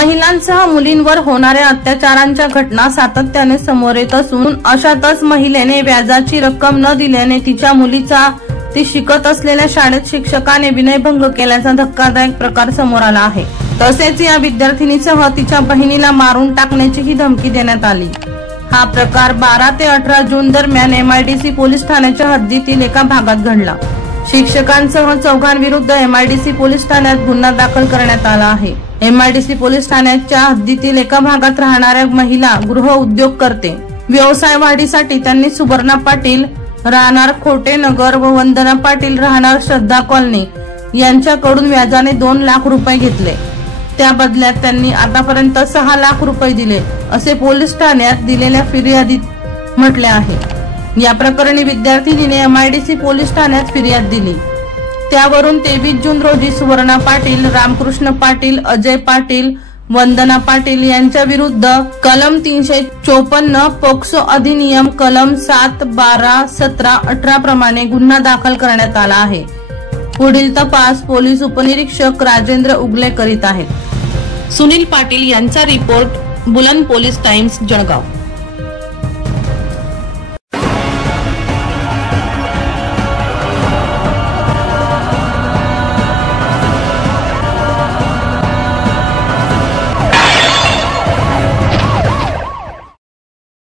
महिलांसह मुलींवर होणाऱ्या अत्याचारांच्या घटना सातत्याने समोर येत असून अशातच महिलेने व्याजाची रक्कम न दिल्याने तिच्या मुलीचा ती शिकत असलेल्या शाळेत शिक्षकाने विनयभंग केल्याचा धक्कादायक प्रकार समोर आला आहे। तसेच या विद्यार्थिनीसह तिच्या बहिणीला मारून टाकण्याचीही धमकी देण्यात आली। हा प्रकार 12 ते 18 जून दरम्यान MIDC पोलीस ठाण्याच्या हद्दीतील एका भागात घडला। शिक्षकांसह चौघांविरुद्ध MIDC पोलीस ठाण्यात गुन्हा दाखल करण्यात आला आहे। MIDC पोलीस ठाण्याच्या हद्दीतील एका भागात राहणाऱ्या महिला गृह उद्योग करते। व्यवसाय वाढीसाठी त्यांनी सुवर्णा पाटील राहणार खोटे नगर व वंदना पाटील राहणार श्रद्धा कॉलनी यांच्याकडून व्याजाने 2 लाख रुपये घेतले। त्या बदल्यात त्यांनी आतापर्यंत 6 लाख रुपये दिले असे पोलीस ठाण्यात दिलेल्या फिर्यादीत म्हटले आहे। या प्रकरणी विद्यार्थिनीने MIDC पोलीस ठाण्यात फिर्याद दिली। त्यावरून 23 जून रोजी सुवर्णा पाटील, रामकृष्ण पाटील, अजय पाटील, वंदना पाटील यांच्या विरुद्ध कलम 354 पोक्सो अधिनियम कलम 7, 12, 17, 18 प्रमाणे गुन्हा दाखल करण्यात आला आहे। पुढील तपास पोलीस उपनिरीक्षक राजेंद्र उगले करीत आहेत। सुनील पाटील यांचा रिपोर्ट, बुलंद पोलीस टाइम्स, जळगाव।